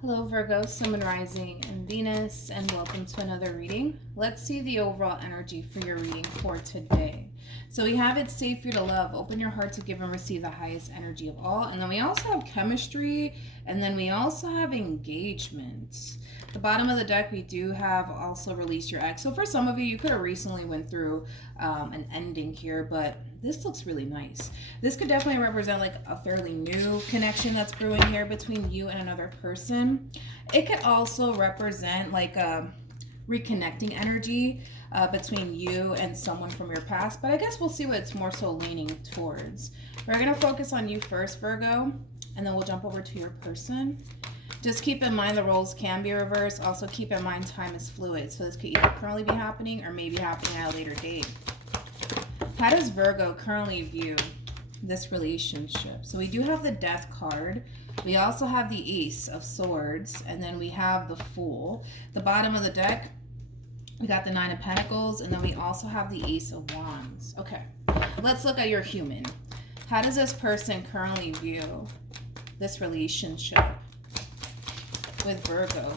Hello Virgo, Sun, Moon, Rising, and Venus, and welcome to another reading. Let's see the overall energy for your reading for today. So we have It's Safe for You to Love. Open your heart to give and receive the highest energy of all. And then we also have Chemistry, and then we also have Engagement. The bottom of the deck, we do have also Release Your Ex. So for some of you, you could have recently went through an ending here, but this looks really nice. This could definitely represent like a fairly new connection that's brewing here between you and another person. It could also represent like a reconnecting energy between you and someone from your past, but I guess we'll see what it's more so leaning towards. We're going to focus on you first, Virgo, and then we'll jump over to your person. Just keep in mind the roles can be reversed. Also keep in mind time is fluid, so this could either currently be happening or maybe happening at a later date. How does Virgo currently view this relationship? So we do have the Death card. We also have the Ace of Swords, and then we have the Fool. The bottom of the deck, we got the Nine of Pentacles, and then we also have the Ace of Wands. Okay, let's look at your human. How does this person currently view this relationship with Virgo?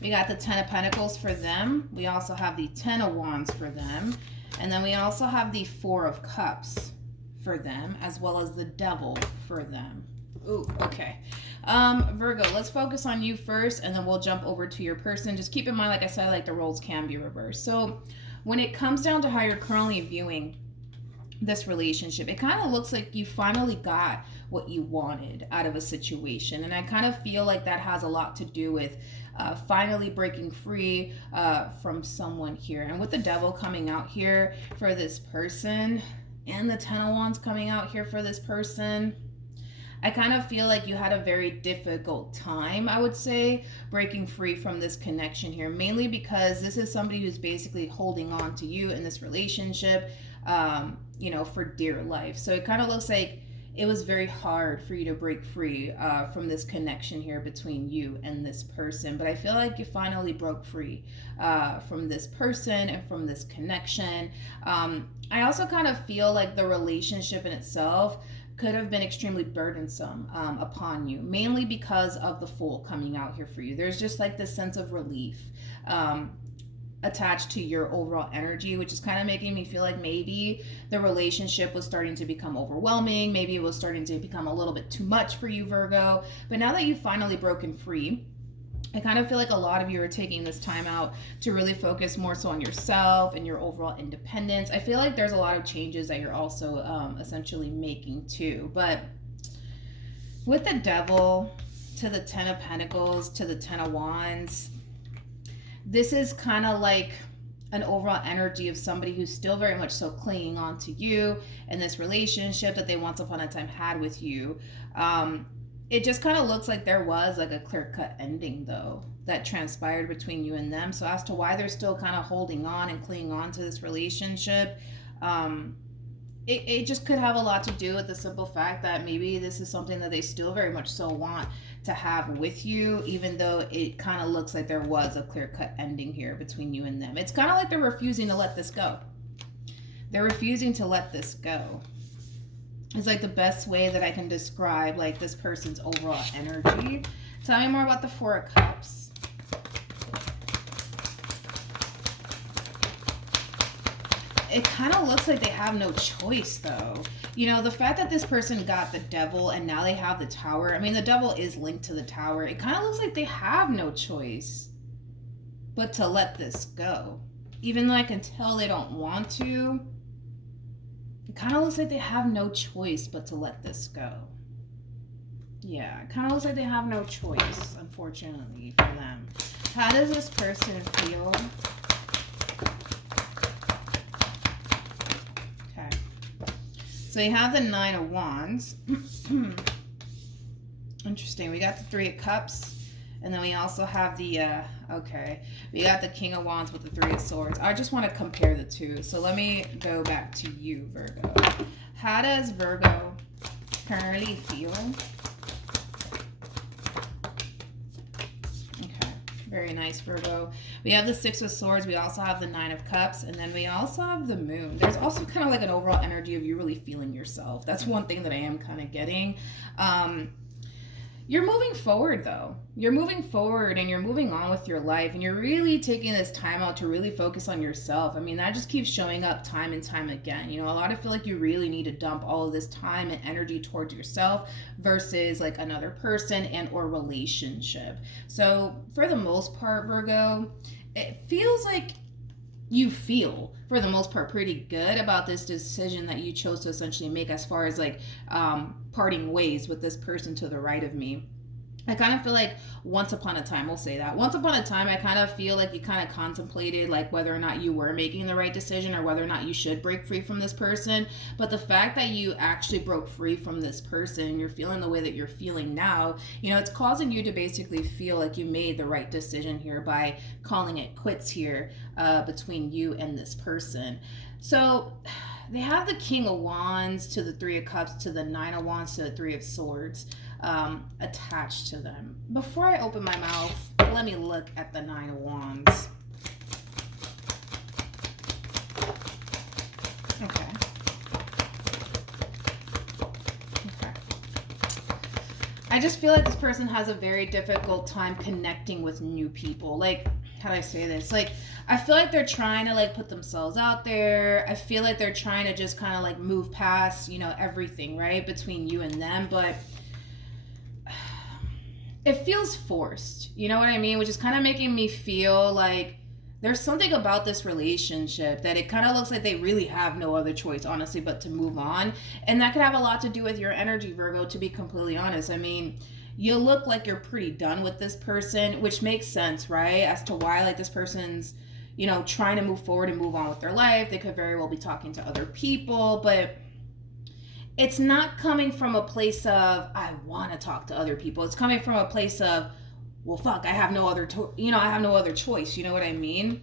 We got the Ten of Pentacles for them. We also have the Ten of Wands for them. And then we also have the Four of Cups for them, as well as the Devil for them. Ooh, okay. Virgo, let's focus on you first, and then we'll jump over to your person. Just keep in mind, like I said, like the roles can be reversed. So when it comes down to how you're currently viewing this relationship, it kind of looks like you finally got what you wanted out of a situation. And I kind of feel like that has a lot to do with finally breaking free from someone here. And with the Devil coming out here for this person and the Ten of Wands coming out here for this person, I kind of feel like you had a very difficult time, I would say, breaking free from this connection here, mainly because this is somebody who's basically holding on to you in this relationship, you know, for dear life. So it kind of looks like it was very hard for you to break free from this connection here between you and this person. But I feel like you finally broke free from this person and from this connection. I also kind of feel like the relationship in itself could have been extremely burdensome upon you, mainly because of the Fool coming out here for you. There's just like this sense of relief attached to your overall energy, which is kind of making me feel like maybe the relationship was starting to become overwhelming. Maybe it was starting to become a little bit too much for you, Virgo. But now that you've finally broken free, I kind of feel like a lot of you are taking this time out to really focus more so on yourself and your overall independence. I feel like there's a lot of changes that you're also essentially making too. But with the Devil to the Ten of Pentacles to the Ten of Wands, this is kind of like an overall energy of somebody who's still very much so clinging on to you and this relationship that they once upon a time had with you. It just kind of looks like there was like a clear-cut ending, though, that transpired between you and them. So as to why they're still kind of holding on and clinging on to this relationship, it just could have a lot to do with the simple fact that maybe this is something that they still very much so want to have with you, even though it kind of looks like there was a clear-cut ending here between you and them. It's kind of like they're refusing to let this go. They're refusing to let this go. It's like the best way that I can describe like this person's overall energy. Tell me more about the Four of Cups. It kind of looks like they have no choice, though. You know, the fact that this person got the Devil and now they have the Tower. I mean, the Devil is linked to the Tower. It kind of looks like they have no choice but to let this go. Even though I can tell they don't want to, it kind of looks like they have no choice but to let this go. Yeah, it kind of looks like they have no choice, unfortunately, for them. How does this person feel? So you have the Nine of Wands. Interesting. We got the Three of Cups. And then we also have the, we got the King of Wands with the Three of Swords. I just want to compare the two. So let me go back to you, Virgo. How does Virgo currently feel? Very nice, Virgo. We have the Six of Swords. We also have the Nine of Cups. And then we also have the Moon. There's also kind of like an overall energy of you really feeling yourself. That's one thing that I am kind of getting. You're moving forward though. You're moving forward and you're moving on with your life, and you're really taking this time out to really focus on yourself. I mean, that just keeps showing up time and time again. You know, a lot of feel like you really need to dump all of this time and energy towards yourself versus like another person and or relationship. So for the most part, Virgo, it feels like you feel for the most part pretty good about this decision that you chose to essentially make as far as like parting ways with this person to the right of me. I kind of feel like once upon a time, we'll say that. Once upon a time, I kind of feel like you kind of contemplated like whether or not you were making the right decision or whether or not you should break free from this person. But the fact that you actually broke free from this person, you're feeling the way that you're feeling now, you know, it's causing you to basically feel like you made the right decision here by calling it quits here between you and this person. So they have the King of Wands to the Three of Cups to the Nine of Wands to the Three of Swords attached to them. Before I open my mouth, let me look at the Nine of Wands. Okay. I just feel like this person has a very difficult time connecting with new people. Like, how do I say this? Like, I feel like they're trying to like put themselves out there. I feel like they're trying to just kind of like move past, you know, everything, right, between you and them. But it feels forced, you know what I mean? Which is kind of making me feel like there's something about this relationship that it kind of looks like they really have no other choice, honestly, but to move on. And that could have a lot to do with your energy, Virgo, to be completely honest. I mean, you look like you're pretty done with this person, which makes sense, right? As to why like this person's, you know, trying to move forward and move on with their life. They could very well be talking to other people, but it's not coming from a place of I want to talk to other people. It's coming from a place of, well, fuck, I have no other, I have no other choice. You know what I mean?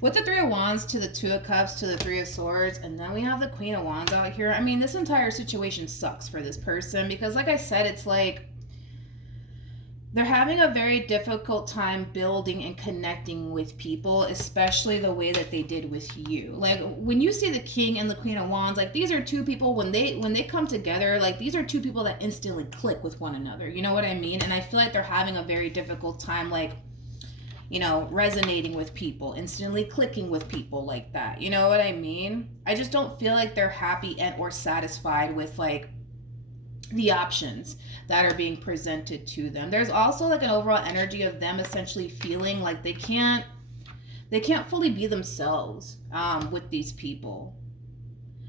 With the Three of Wands to the Two of Cups to the Three of Swords, and then we have the Queen of Wands out here. I mean, this entire situation sucks for this person because, like I said, it's like they're having a very difficult time building and connecting with people, especially the way that they did with you. Like when you see the King and the Queen of Wands, like these are two people when they come together, like these are two people that instantly click with one another. You know what I mean? And I feel like they're having a very difficult time, like, you know, resonating with people, instantly clicking with people like that. You know what I mean? I just don't feel like they're happy and or satisfied with like the options that are being presented to them. There's also like an overall energy of them essentially feeling like they can't fully be themselves with these people.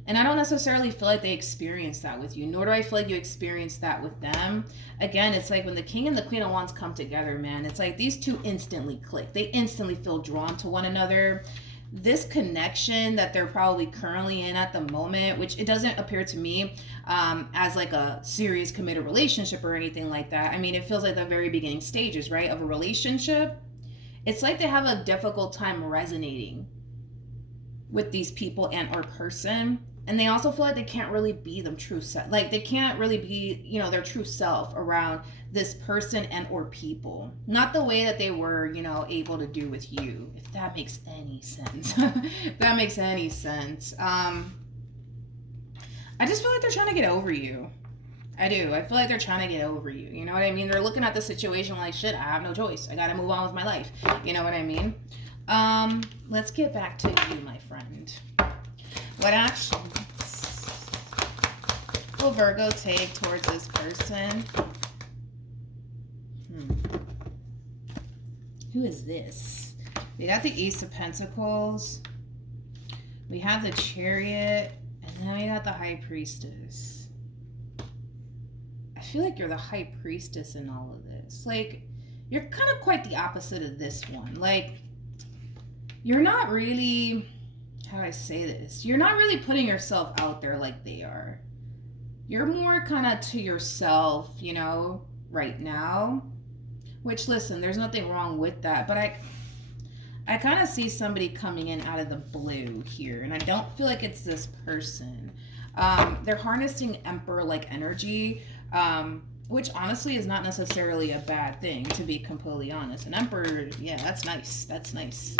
And I don't necessarily feel like they experience that with you, nor do I feel like you experience that with them. Again, it's like when the King and the Queen of Wands come together, man, it's like these two instantly click. They instantly feel drawn to one another. This connection that they're probably currently in at the moment, which it doesn't appear to me as like a serious committed relationship or anything like that. I mean, it feels like the very beginning stages, right, of a relationship. It's like they have a difficult time resonating with these people and or person. And they also feel like they can't really be them true self. Like they can't really be, you know, their true self around this person and or people. Not the way that they were, you know, able to do with you. If that makes any sense. If that makes any sense. I just feel like they're trying to get over you. I do. I feel like they're trying to get over you. You know what I mean? They're looking at the situation like, shit, I have no choice. I gotta move on with my life. You know what I mean? Let's get back to you, my friend. What actions will Virgo take towards this person? Who is this? We got the Ace of Pentacles. We have the Chariot. And then we got the High Priestess. I feel like you're the High Priestess in all of this. Like, you're kind of quite the opposite of this one. Like, you're not really... How do I say this? You're not really putting yourself out there like they are. You're more kind of to yourself, you know, right now. Which, listen, there's nothing wrong with that. But I kind of see somebody coming in out of the blue here. And I don't feel like it's this person. They're harnessing Emperor-like energy. Which, honestly, is not necessarily a bad thing, to be completely honest. An Emperor, yeah, that's nice. That's nice.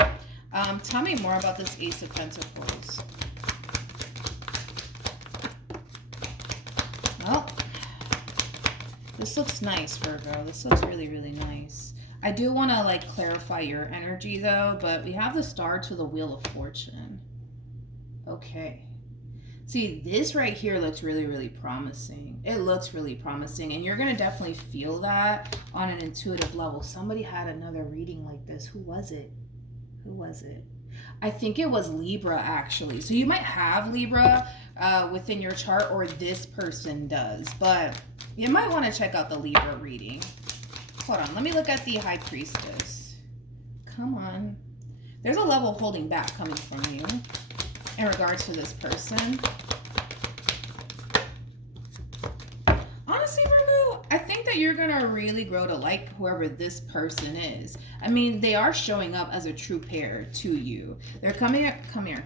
Tell me more about this Ace of Pentacles. Well, This looks nice, Virgo. This looks really, really nice. I do want to like clarify your energy though, but we have the Star to the Wheel of Fortune. Okay. See, this right here looks really, really promising. It looks really promising, and you're going to definitely feel that on an intuitive level. Somebody had another reading like this. Who was it? Who was it? I think it was Libra, actually. So you might have Libra within your chart, or this person does, but you might want to check out the Libra reading. Hold on. Let me look at the High Priestess. Come on. There's a level of holding back coming from you in regards to this person. Honestly, Virgo, I think that you're going to really grow to like whoever this person is. I mean, they are showing up as a true pair to you. They're coming at, come here.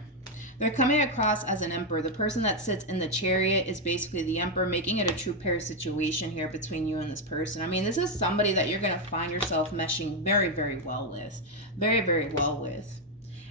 They're coming across as an emperor. The person that sits in the chariot is basically the emperor, making it a true pair situation here between you and this person. I mean, this is somebody that you're going to find yourself meshing very, very well with. Very, very well with.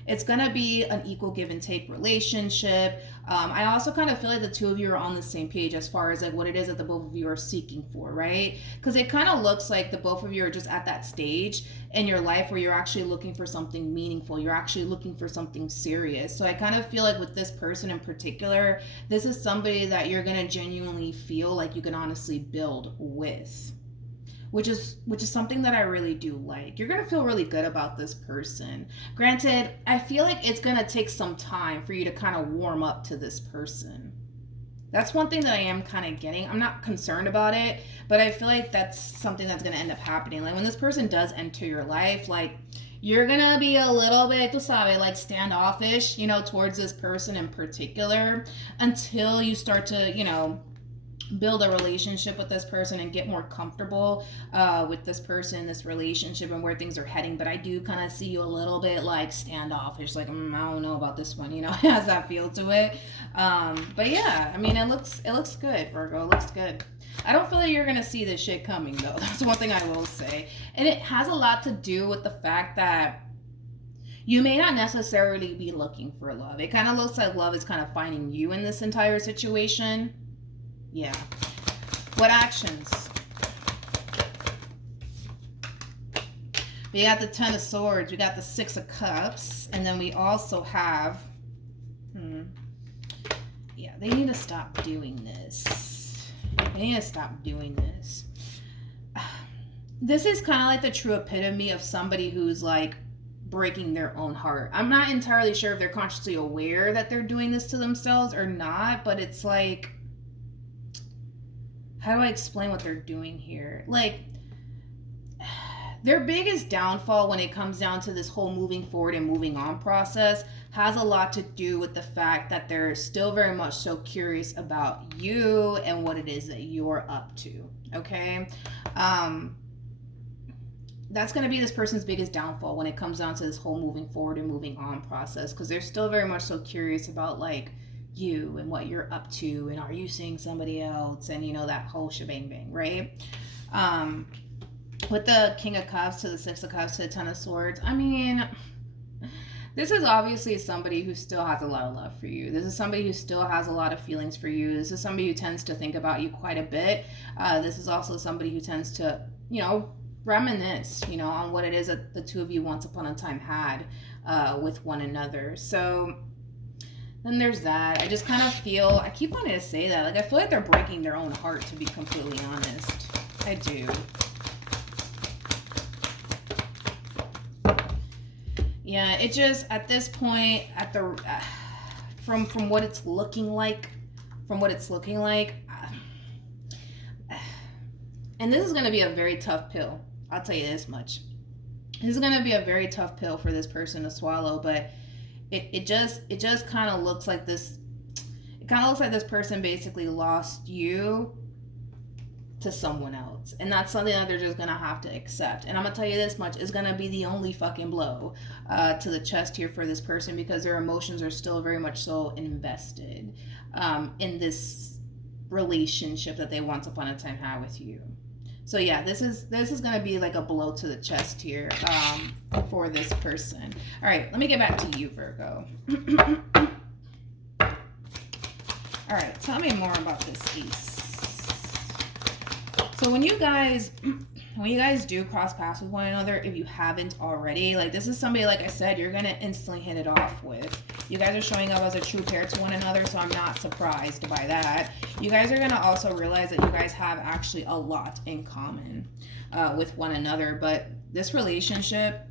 It's going to be an equal give and take relationship. I also kind of feel like the two of you are on the same page as far as like what it is that the both of you are seeking for, right? Because it kind of looks like the both of you are just at that stage in your life where you're actually looking for something meaningful. You're actually looking for something serious. So I kind of feel like with this person in particular, this is somebody that you're going to genuinely feel like you can honestly build with. Which is something that I really do like. You're going to feel really good about this person. Granted, I feel like it's going to take some time for you to kind of warm up to this person. That's one thing that I am kind of getting. I'm not concerned about it, but I feel like that's something that's going to end up happening. Like when this person does enter your life, like you're going to be a little bit, tú sabes, like standoffish, you know, towards this person in particular until you start to, you know, build a relationship with this person and get more comfortable with this person, this relationship, and where things are heading. But I do kind of see you a little bit like standoffish, like I don't know about this one, you know, has that feel to it. But yeah, I mean, it looks good, Virgo. It looks good. I don't feel like you're gonna see this shit coming though. That's one thing I will say, and it has a lot to do with the fact that you may not necessarily be looking for love. It kind of looks like love is kind of finding you in this entire situation. Yeah. What actions? We got the Ten of Swords. We got the Six of Cups. And then we also have... Yeah, they need to stop doing this. They need to stop doing this. This is kind of like the true epitome of somebody who's like breaking their own heart. I'm not entirely sure if they're consciously aware that they're doing this to themselves or not, but it's like... How do I explain what they're doing here? Like, their biggest downfall when it comes down to this whole moving forward and moving on process has a lot to do with the fact that they're still very much so curious about you and what it is that you're up to, okay? That's going to be this person's biggest downfall when it comes down to this whole moving forward and moving on process, because they're still very much so curious about, like, you and what you're up to, and are you seeing somebody else, and you know, that whole shebang bang, right? With the King of Cups to the Six of Cups to the Ten of Swords, I mean, this is obviously somebody who still has a lot of love for you. This is somebody who still has a lot of feelings for you. This is somebody who tends to think about you quite a bit. This is also somebody who tends to, you know, reminisce, you know, on what it is that the two of you once upon a time had with one another. So then there's that. I just kind of feel, I keep wanting to say that, like, I feel like they're breaking their own heart, to be completely honest. I do. Yeah, it just, at this point, at the, from what it's looking like, and this is going to be a very tough pill. I'll tell you this much. This is going to be a very tough pill for this person to swallow, but it just kind of looks like this. It kind of looks like this person basically lost you to someone else, and that's something that they're just gonna have to accept. And I'm gonna tell you this much: it's gonna be the only fucking blow to the chest here for this person, because their emotions are still very much so invested in this relationship that they once upon a time had with you. So yeah, this is gonna be like a blow to the chest here for this person. All right, let me get back to you, Virgo. All right, tell me more about this ace. So So when you guys do cross paths with one another, if you haven't already, like this is somebody, like I said, you're gonna instantly hit it off with. You guys are showing up as a true pair to one another, so I'm not surprised by that. You guys are gonna also realize that you guys have actually a lot in common with one another, but this relationship,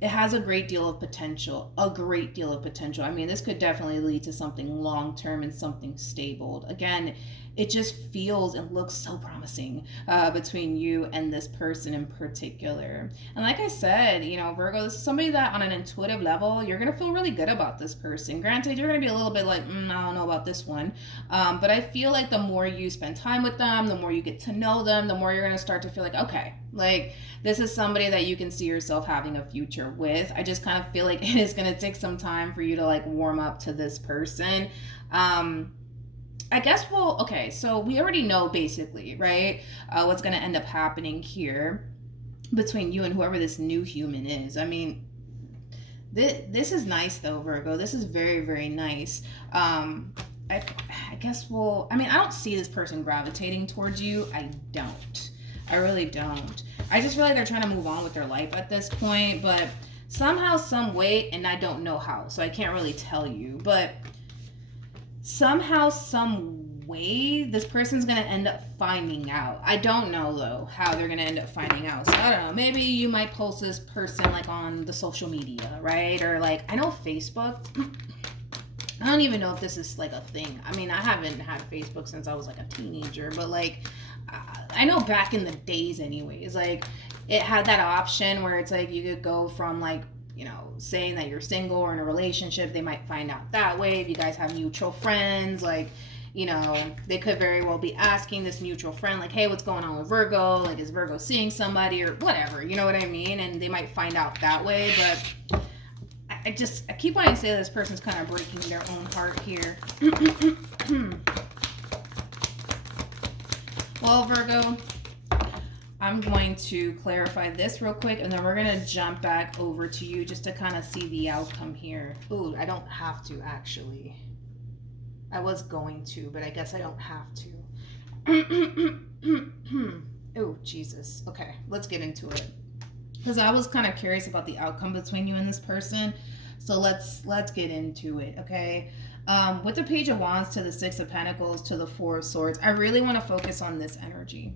it has a great deal of potential. I mean, this could definitely lead to something long-term and something stable. Again, it just feels and looks so promising between you and this person in particular. And like I said, you know, Virgo, this is somebody that on an intuitive level, you're going to feel really good about this person. Granted, you're going to be a little bit like, I don't know about this one. But I feel like the more you spend time with them, the more you get to know them, the more you're going to start to feel like, okay, like this is somebody that you can see yourself having a future with. I just kind of feel like it is going to take some time for you to like warm up to this person. I guess okay, so we already know basically, right, what's going to end up happening here between you and whoever this new human is. I mean, this is nice though, Virgo. This is very, very nice. I guess I mean, I don't see this person gravitating towards you. I don't. I really don't. I just feel like they're trying to move on with their life at this point, but somehow, some way, and I don't know how, so I can't really tell you, but somehow, some way, this person's going to end up finding out. I don't know, though, how they're going to end up finding out. So, I don't know. Maybe you might post this person, like, on the social media, right? Or, like, I know Facebook. I don't even know if this is, like, a thing. I mean, I haven't had Facebook since I was, like, a teenager. But, like, I know back in the days, anyways, like, it had that option where it's, like, you could go from, like, you know, saying that you're single or in a relationship. They might find out that way. If you guys have mutual friends, like, you know, they could very well be asking this mutual friend, like, hey, what's going on with Virgo? Like, is Virgo seeing somebody or whatever? You know what I mean? And they might find out that way. But I keep wanting to say that this person's kind of breaking their own heart here. Well, Virgo, I'm going to clarify this real quick, and then we're going to jump back over to you just to kind of see the outcome here. Ooh, I don't have to, actually. I was going to, but I guess I don't have to. Oh, Jesus. Okay, let's get into it. Because I was kind of curious about the outcome between you and this person. So let's get into it, okay? With the Page of Wands to the Six of Pentacles to the Four of Swords, I really want to focus on this energy.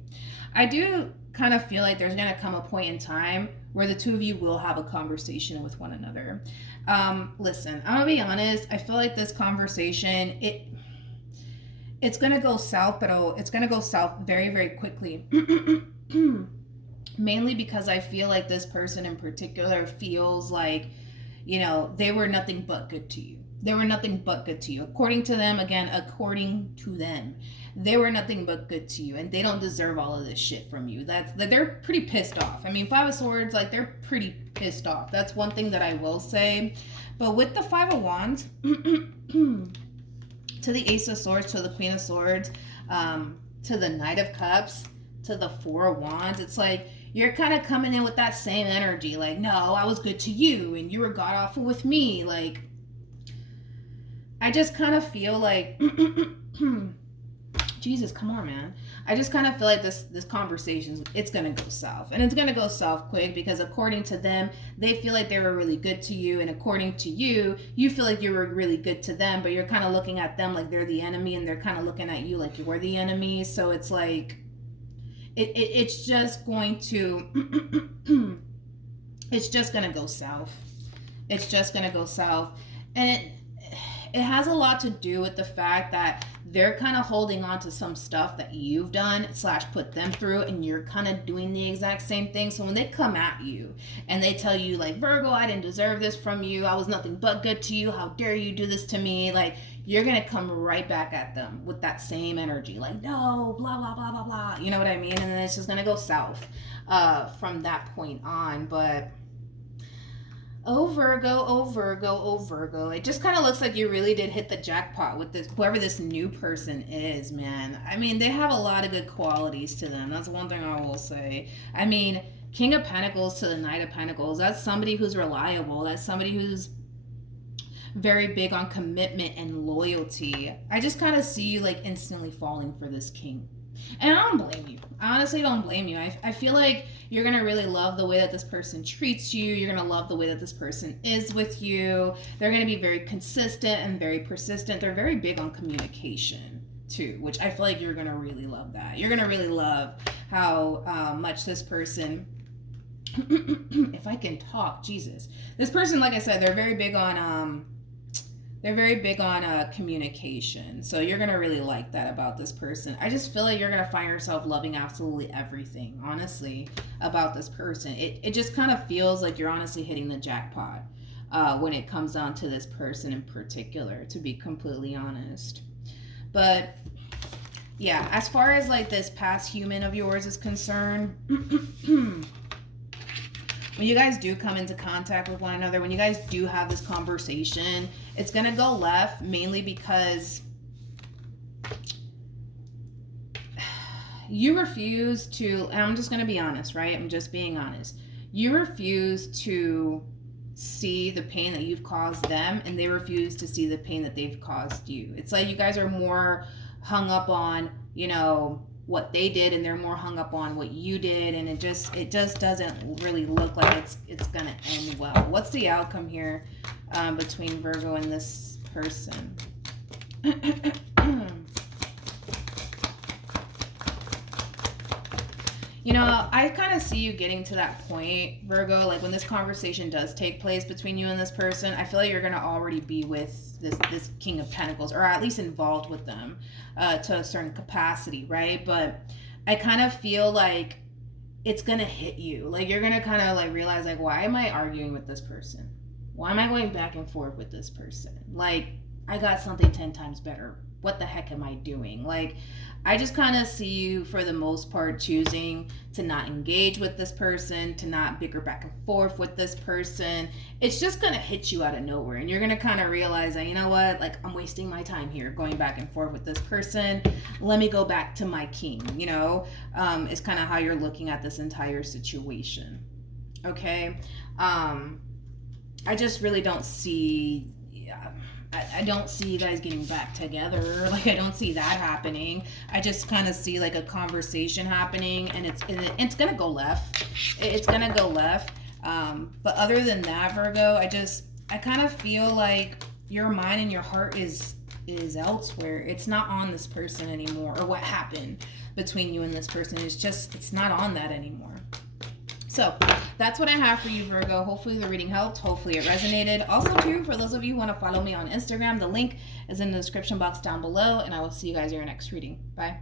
I do kind of feel like there's going to come a point in time where the two of you will have a conversation with one another. Listen, I'm going to be honest. I feel like this conversation, it's going to go south, but it's going to go south very, very quickly. Mainly because I feel like this person in particular feels like, you know, they were nothing but good to you. They were nothing but good to you. According to them, they were nothing but good to you, and they don't deserve all of this shit from you. They're pretty pissed off. I mean, Five of Swords, like, they're pretty pissed off. That's one thing that I will say. But with the Five of Wands to the Ace of Swords, to the Queen of Swords, to the Knight of Cups, to the Four of Wands, it's like you're kind of coming in with that same energy. Like, no, I was good to you, and you were god awful with me. Like, I just kind of feel like, Jesus, come on, man. I just kind of feel like this conversation, it's going to go south. And it's going to go south quick because according to them, they feel like they were really good to you. And according to you, you feel like you were really good to them, but you're kind of looking at them like they're the enemy, and they're kind of looking at you like you were the enemy. So it's like, it's just going to, it's just going to go south. It's just going to go south. And it has a lot to do with the fact that they're kind of holding on to some stuff that you've done / put them through, and you're kind of doing the exact same thing. So when they come at you and they tell you like, Virgo, I didn't deserve this from you. I was nothing but good to you. How dare you do this to me? Like, you're going to come right back at them with that same energy. Like, no, blah, blah, blah, blah, blah. You know what I mean? And then it's just going to go south from that point on. But oh Virgo, oh Virgo, oh Virgo. It just kind of looks like you really did hit the jackpot with this, whoever this new person is, man. I mean, they have a lot of good qualities to them. That's one thing I will say. I mean, King of Pentacles to the Knight of Pentacles. That's somebody who's reliable. That's somebody who's very big on commitment and loyalty. I just kind of see you like instantly falling for this king. And I don't blame you. I honestly don't blame you. I feel like you're going to really love the way that this person treats you. You're going to love the way that this person is with you. They're going to be very consistent and very persistent. They're very big on communication too, which I feel like you're going to really love that. You're going to really love how much this person, if I can talk, Jesus. This person, like I said, they're very big on communication. So you're going to really like that about this person. I just feel like you're going to find yourself loving absolutely everything, honestly, about this person. It just kind of feels like you're honestly hitting the jackpot when it comes down to this person in particular, to be completely honest. But yeah, as far as like this past human of yours is concerned, when you guys do come into contact with one another, when you guys do have this conversation, it's going to go left mainly because you refuse to, and I'm just going to be honest, right? I'm just being honest. You refuse to see the pain that you've caused them, and they refuse to see the pain that they've caused you. It's like you guys are more hung up on, you know, what they did, and they're more hung up on what you did, and it just doesn't really look like it's gonna end well. What's the outcome here between Virgo and this person? You know, I kind of see you getting to that point, Virgo, like when this conversation does take place between you and this person, I feel like you're going to already be with this King of Pentacles, or at least involved with them to a certain capacity, right? But I kind of feel like it's going to hit you. Like you're going to kind of like realize, like, why am I arguing with this person? Why am I going back and forth with this person? Like, I got something 10 times better. What the heck am I doing? Like, I just kind of see you, for the most part, choosing to not engage with this person, to not bicker back and forth with this person. It's just going to hit you out of nowhere. And you're going to kind of realize that, you know what, like, I'm wasting my time here going back and forth with this person. Let me go back to my king, you know? It's kind of how you're looking at this entire situation. Okay? I just really don't see... I don't see you guys getting back together. Like, I don't see that happening. I just kind of see like a conversation happening, and it's gonna go left. It's gonna go left. But other than that, Virgo, I kind of feel like your mind and your heart is elsewhere. It's not on this person anymore, or what happened between you and this person. It's not on that anymore. So that's what I have for you, Virgo. Hopefully the reading helped. Hopefully it resonated. Also, too, for those of you who want to follow me on Instagram, the link is in the description box down below, and I will see you guys in your next reading. Bye.